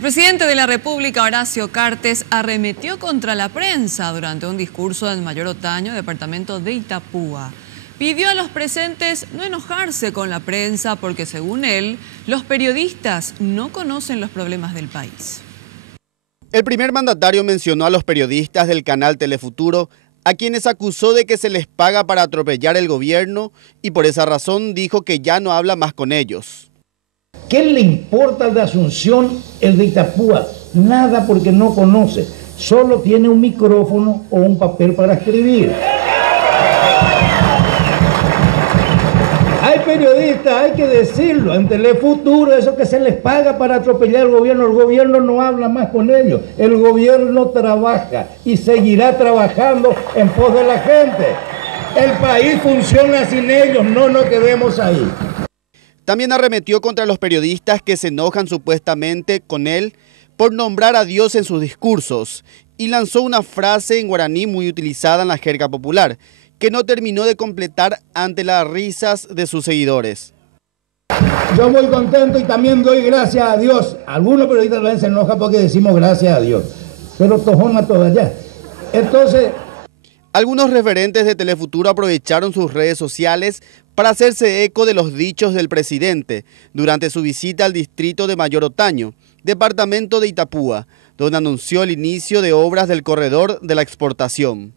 El presidente de la República, Horacio Cartes, arremetió contra la prensa durante un discurso en Mayor Otaño, departamento de Itapúa. Pidió a los presentes no enojarse con la prensa porque, según él, los periodistas no conocen los problemas del país. El primer mandatario mencionó a los periodistas del canal Telefuturo, a quienes acusó de que se les paga para atropellar el gobierno y por esa razón dijo que ya no habla más con ellos. ¿Qué le importa el de Asunción, el de Itapúa? Nada, porque no conoce. Solo tiene un micrófono o un papel para escribir. Hay periodistas, hay que decirlo, en Telefuturo, eso que se les paga para atropellar al gobierno. El gobierno no habla más con ellos. El gobierno trabaja y seguirá trabajando en pos de la gente. El país funciona sin ellos, no nos quedemos ahí. También arremetió contra los periodistas que se enojan supuestamente con él por nombrar a Dios en sus discursos y lanzó una frase en guaraní muy utilizada en la jerga popular, que no terminó de completar ante las risas de sus seguidores. Yo muy contento y también doy gracias a Dios. Algunos periodistas también se enojan porque decimos gracias a Dios, pero tojona todavía. Entonces, algunos referentes de Telefuturo aprovecharon sus redes sociales para hacerse eco de los dichos del presidente durante su visita al distrito de Mayor Otaño, departamento de Itapúa, donde anunció el inicio de obras del corredor de la exportación.